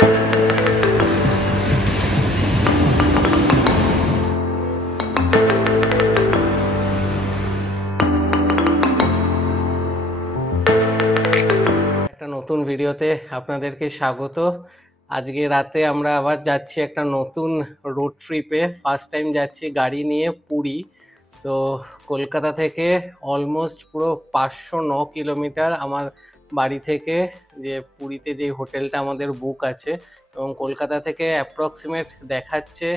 নতুন ভিডিওতে আপনাদেরকে স্বাগত। আজকে রাতে আমরা আবার যাচ্ছি একটা নতুন রোড ট্রিপে। ফার্স্ট টাইম যাচ্ছি গাড়ি নিয়ে পুরী। তো কলকাতা থেকে অলমোস্ট পুরো 509 কিলোমিটার আমার বাড়ি থেকে যে পুরীতে যে হোটেলটা আমাদের বুক আছে, এবং কলকাতা থেকে অ্যাপ্রক্সিমেট দেখাচ্ছে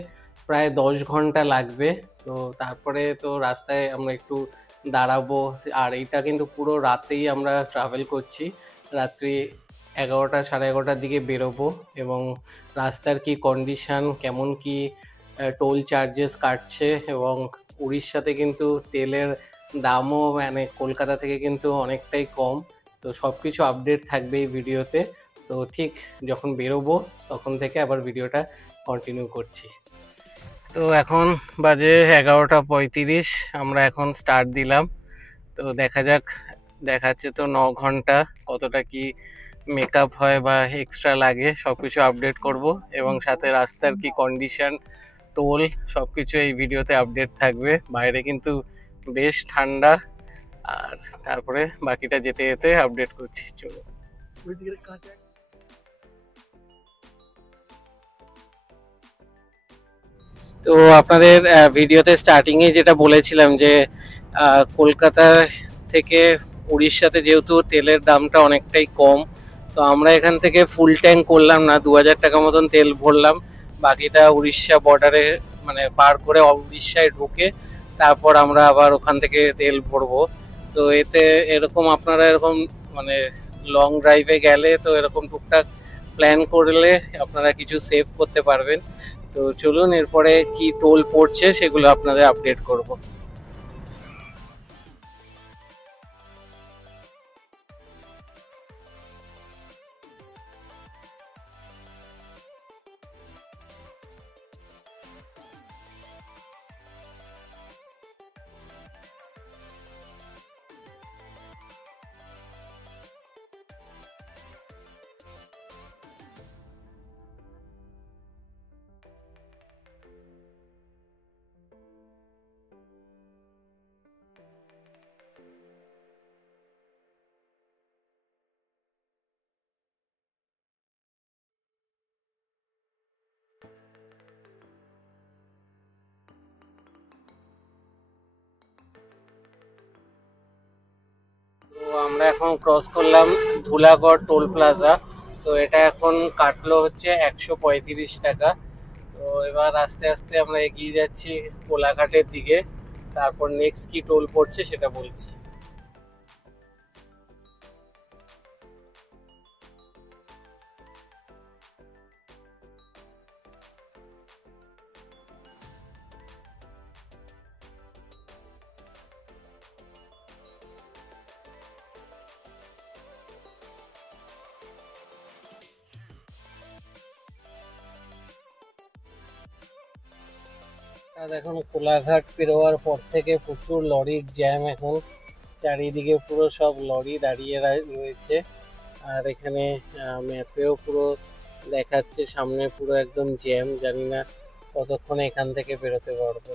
প্রায় 10 ঘন্টা লাগবে। তো তারপরে তো রাস্তায় আমরা একটু দাঁড়াবো। আর এইটা কিন্তু পুরো রাতেই আমরা ট্রাভেল করছি। রাত্রি 11টা 11:30টার দিকে বেরোবো, এবং রাস্তার কি কন্ডিশন, কেমন কি টোল চার্জেস কাটছে, এবং উড়িষ্যাতে কিন্তু তেলের দামও মানে কলকাতা থেকে কিন্তু অনেকটাই কম। তো সব কিছু আপডেট থাকবে এই ভিডিওতে। তো ঠিক যখন বেরোবো তখন থেকে আবার ভিডিওটা কন্টিনিউ করছি। তো এখন বাজে 11:35, আমরা এখন স্টার্ট দিলাম। তো দেখা যাক, দেখাচ্ছে তো 9 ঘন্টা, কতটা কি মেকআপ হয় বা এক্সট্রা লাগে সব কিছু আপডেট করব, এবং সাথে রাস্তার কি কন্ডিশন, টোল, সব কিছু এই ভিডিওতে আপডেট থাকবে। বাইরে কিন্তু বেশ ঠান্ডা। আর তারপরে বাকিটা যেতে যেতে আপডেট করছি। চলো। তো আপনাদের ভিডিওতে স্টার্টিংয়ে যেটা বলেছিলাম যে কলকাতা থেকে উড়িষ্যাতে যেহেতু তেলের দামটা অনেকটাই কম, তো আমরা এখান থেকে ফুল ট্যাঙ্ক করলাম না, 2000 টাকা মতন তেল ভরলাম। বাকিটা উড়িষ্যা বর্ডারে মানে পার করে উড়িষ্যায় ঢুকে তারপর আমরা আবার ওখান থেকে তেল ভরবো। তো এতে এরকম আপনারা এরকম মানে লং ড্রাইভে গেলে তো এরকম টুকটাক প্ল্যান করলে আপনারা কিছু সেভ করতে পারবেন। তো চলুন এরপরে কি টোল পড়ছে সেগুলো আপনাদের আপডেট করব। তো আমরা এখন ক্রস করলাম ধুলাগড় টোল প্লাজা। তো এটা এখন কাটলো হচ্ছে 135 টাকা। তো এবার আস্তে আস্তে আমরা এগিয়ে যাচ্ছি কোলাঘাটের দিকে। তারপর নেক্সট কি টোল পড়ছে সেটা বলছি। আর এখন কোলাঘাট পেরোয়ার পর থেকে প্রচুর লরির জ্যাম। এখন চারিদিকে পুরো সব লরি দাঁড়িয়ে রয়েছে। আর এখানে ম্যাপেও পুরো দেখাচ্ছে সামনে পুরো একদম জ্যাম। জানি না কতক্ষণে এখান থেকে বেরোতে পারবো।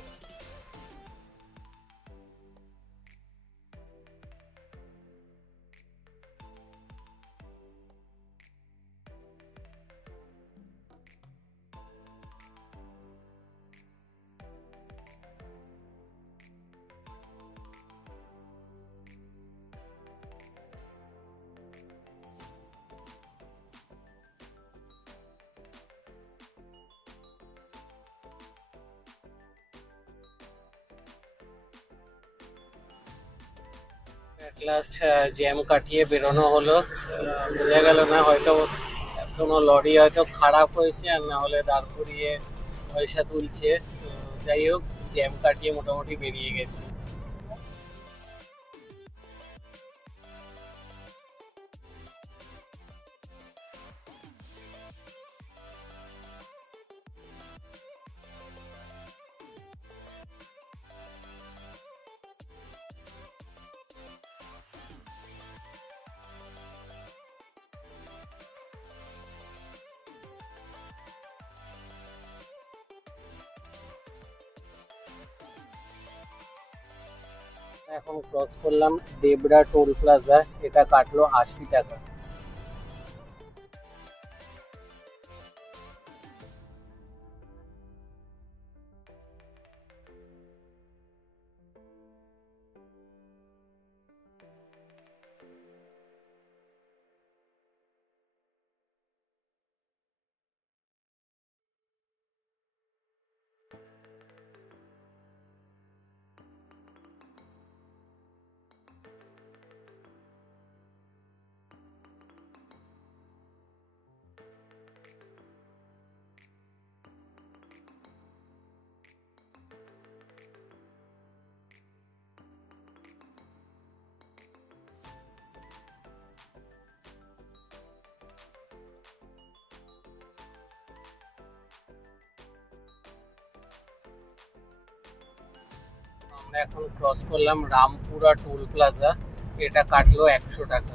অ্যাট লাস্ট জ্যাম কাটিয়ে বেরোনো হলো। বোঝা গেল না হয়তো কোনো লরি হয়তো খারাপ হয়েছে, আর না হলে দাঁড় করিয়ে পয়সা তুলছে। তো যাই হোক, জ্যাম কাটিয়ে মোটামুটি বেরিয়ে গেছি। এখন ক্রস করলাম দেবরা টোল প্লাজা, এটা কাটলো 80 টাকা। আমরা এখন ক্রস করলাম রামপুরা টোল প্লাজা, এটা কাটলো 100 টাকা।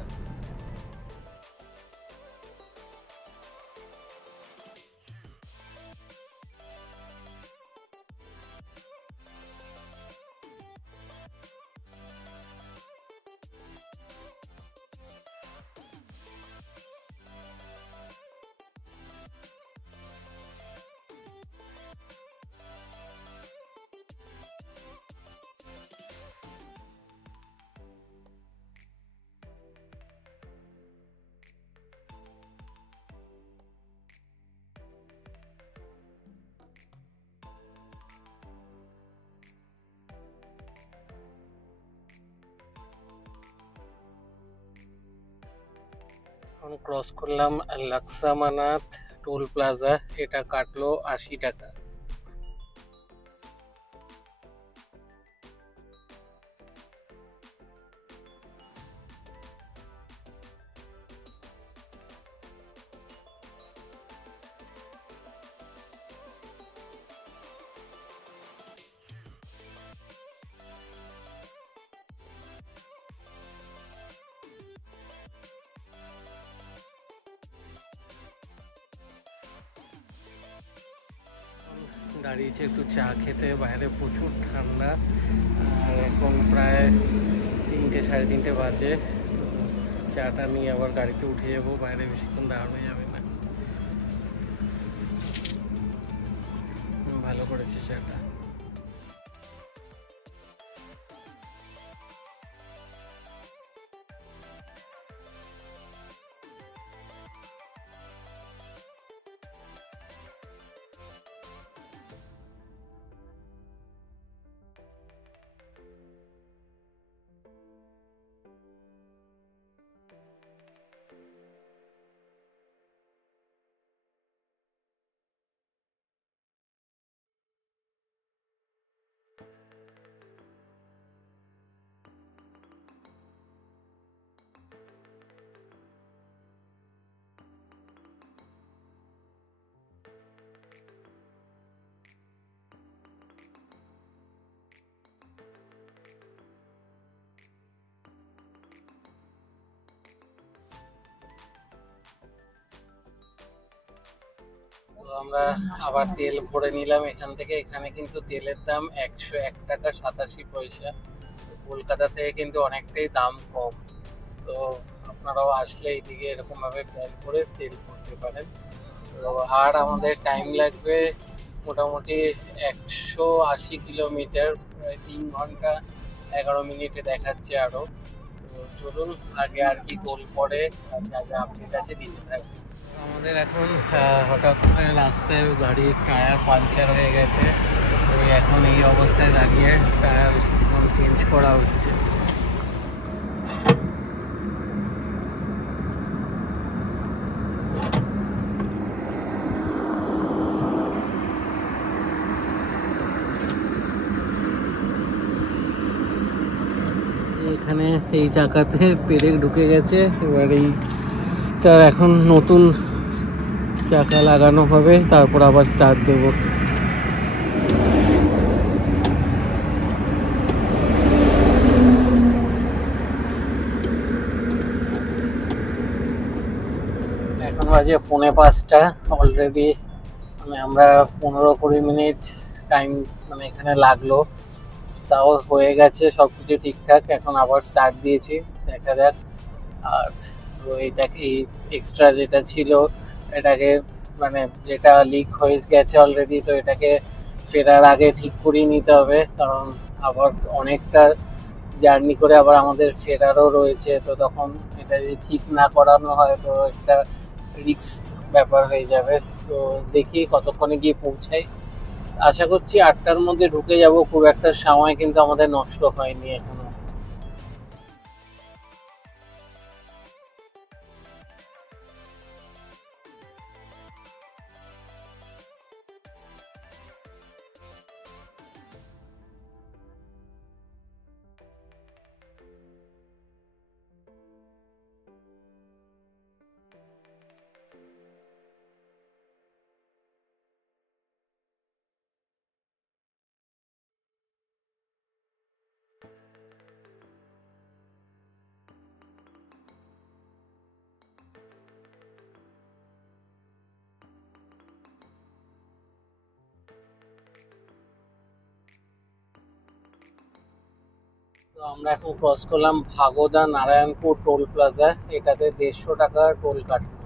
এখন ক্রস করলাম লাক্সামানাথ টোল প্লাজা, এটা কাটলো 80 টাকা। দাঁড়িয়েছে একটু চা খেতে, বাইরে প্রচুর ঠান্ডা, আর এখন প্রায় 3টে সাড়ে 3টে বাজে। চাটা নিয়ে আবার গাড়িতে উঠে যাবো, বাইরে বেশিক্ষণ দাঁড়ানো যাবে না। ভালো করেছে চাটা। তো আমরা আবার তেল ভরে নিলাম এখান থেকে। এখানে কিন্তু তেলের দাম 101 টাকা 87 পয়সা। কলকাতা থেকে কিন্তু অনেকটাই দাম কম। তো আপনারাও আসলে এইদিকে এরকম ভাবে প্ল্যান করে তেল ভরতে পারেন। তো আর আমাদের টাইম লাগবে মোটামুটি 180 কিলোমিটার, প্রায় 3 ঘন্টা 11 মিনিটে দেখাচ্ছে আরো। তো চলুন আগে আর কি টোল পড়ে আগে আপনার কাছে দিতে থাকবে। আমাদের এখন হঠাৎ করে রাস্তায় গাড়ির টায়ার পাঞ্চার হয়ে গেছে, তো এখন এই অবস্থায় দাঁড়িয়ে টায়ার চেঞ্জ করা হচ্ছে। এখানে এই চাকাতে পেরেক ঢুকে গেছে, এবার এইটা এখন নতুন চাকা লাগানো হবে, তারপর আবার স্টার্ট দেব। এখন বাজে 4:45, অলরেডি মানে আমরা 15-20 মিনিট টাইম মানে এখানে লাগলো। তাও হয়ে গেছে সব কিছু ঠিকঠাক। এখন আবার স্টার্ট দিয়েছি, দেখা যাক। আর তো এটাকে এক্সট্রা যেটা ছিল এটাকে মানে যেটা লিক হয়ে গেছে অলরেডি, তো এটাকে ফেরার আগে ঠিক করিয়ে নিতে হবে, কারণ আবার অনেকটা জার্নি করে আবার আমাদের ফেরারও রয়েছে। তো তখন এটা যদি ঠিক না করানো হয় তো একটা রিস্ক ব্যাপার হয়ে যাবে। তো দেখি কতক্ষণে গিয়ে পৌঁছাই। আশা করছি 8টার মধ্যে ঢুকে যাব, খুব একটা সময় কিন্তু আমাদের নষ্ট হয়নি এখনো। তো আমরা এখন ক্রস করলাম ভাগোদা নারায়ণপুর টোল প্লাজা। এটাতে 150 টাকা টোল কাটলো।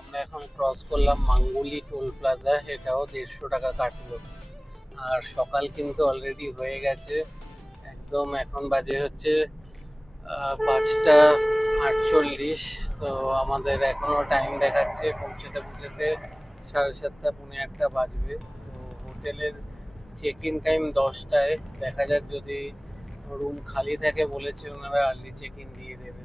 আমরা এখন ক্রস করলাম মাঙ্গুলি টোল প্লাজা, এটাও 150 টাকা কাটলো। আর সকাল কিন্তু অলরেডি হয়ে গেছে একদম। এখন বাজে হচ্ছে 5টা 48। তো আমাদের এখনো টাইম দেখাচ্ছে পৌঁছতে পৌঁছতে 7:30 পৌনে 8টা বাজবে। তো হোটেলের চেক ইন টাইম 10টায়। দেখা যাক, যদি রুম খালি থাকে বলেছে ওনারা আর্লি চেক ইন দিয়ে দেবে।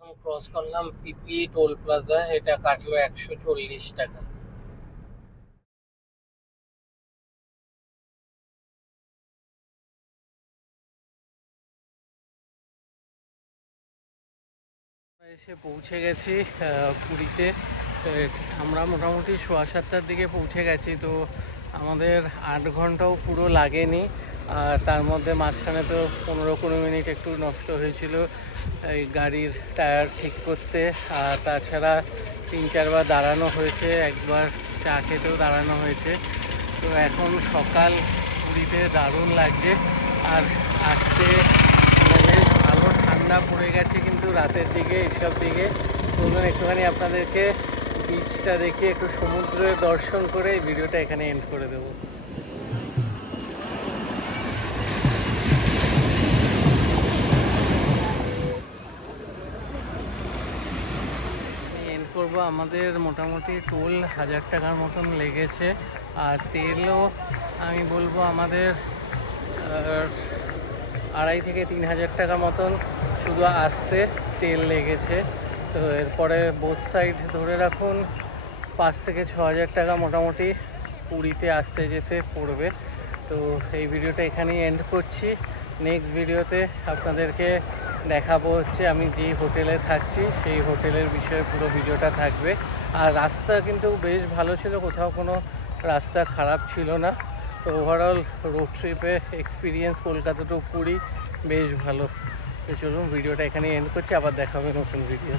এখন ক্রস করলাম পিপি টোল প্লাজা, এটা কাটলো 140 টাকা। এসে পৌঁছে গেছি পুরীতে। আমরা মোটামুটি 7:15টার দিকে পৌঁছে গেছি। তো আমাদের 8 ঘন্টাও পুরো লাগেনি। আর তার মধ্যে মাঝখানে তো 15-20 মিনিট একটু নষ্ট হয়েছিল এই গাড়ির টায়ার ঠিক করতে। আর তাছাড়া 3-4 বার দাঁড়ানো হয়েছে, একবার চা খেতেও দাঁড়ানো হয়েছে। তো এখন সকাল, পুরীতে দারুণ লাগছে। আর আসতে বেশ ভালো ঠান্ডা পড়ে গেছে কিন্তু রাতের দিকে, এইসব দিকে। চলুন একটুখানি আপনাদেরকে বিচটা দেখিয়ে একটু সমুদ্রের দর্শন করে এই ভিডিওটা এখানে এন্ড করে দেবো। এন্ড করবো, আমাদের মোটামুটি টোল 1000 টাকার মতন লেগেছে। আর তেলও আমি বলবো আমাদের 2,500 থেকে 3,000 টাকা মতন শুধু আসতে তেল লেগেছে। তো এরপরে বোথ সাইড ধরে রাখুন 5 থেকে 6,000 টাকা মোটামুটি পুরীতে আসতে যেতে পড়বে। তো এই ভিডিওটা এখানেই এন্ড করছি। নেক্সট ভিডিওতে আপনাদেরকে দেখাবো হচ্ছে আমি যেই হোটেলে থাকছি সেই হোটেলের বিষয়ে পুরো ভিডিওটা থাকবে। আর রাস্তা কিন্তু বেশ ভালো ছিল, কোথাও কোনো রাস্তা খারাপ ছিল না। তো ওভারঅল রোড ট্রিপে এক্সপিরিয়েন্স কলকাতা টু পুরী বেশ ভালো। তো চলুন ভিডিওটা এখানেই এন্ড করছি, আবার দেখা হবে নতুন ভিডিও।